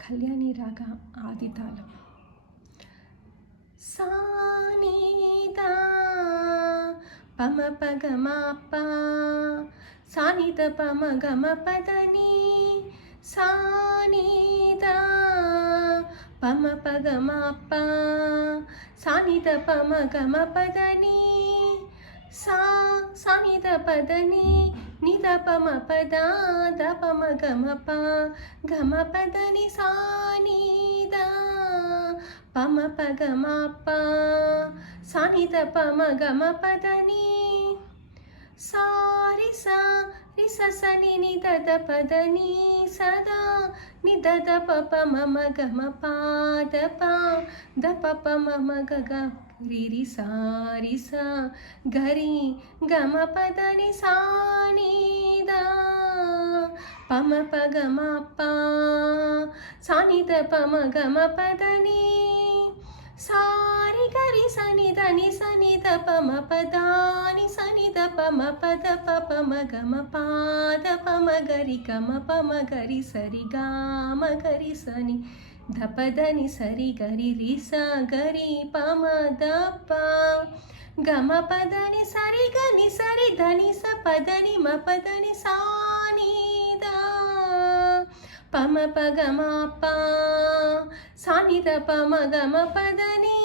కళ్యాణి రాగ ఆదితాళం. సానీదా పమ పగమ ప సానిద పమ గమ పదని సానీదా పమ పగమ ప సానిద పమ గమ పదని సానిద పదని నిద పమ పద ద పమ గమ ప గమ పదని సానిద పమ పగమ ప సానిద పమ గమ పదని సారి సా రిస సని నిద పదని సదా నిద పప మమ గమ పాద ప ద పప మమ గగ రిరి సారి సా గరి గమ పదని సానిదా పమ పగమ ప సానిద పమ గమ పదని సారి గరి సనిద ని సనిద పమ పదాని సనిద పమ పద పమ గమ పాద పమ గరి గమ పమ గరి సరి గామ గరి సని ధపదని సరి గరి రి స గరి పమ దప గమ పదని సరి గని సరి ధని స పదని మ పదని సానిదా పమ పగమ ప సానిద పమ గమ పదని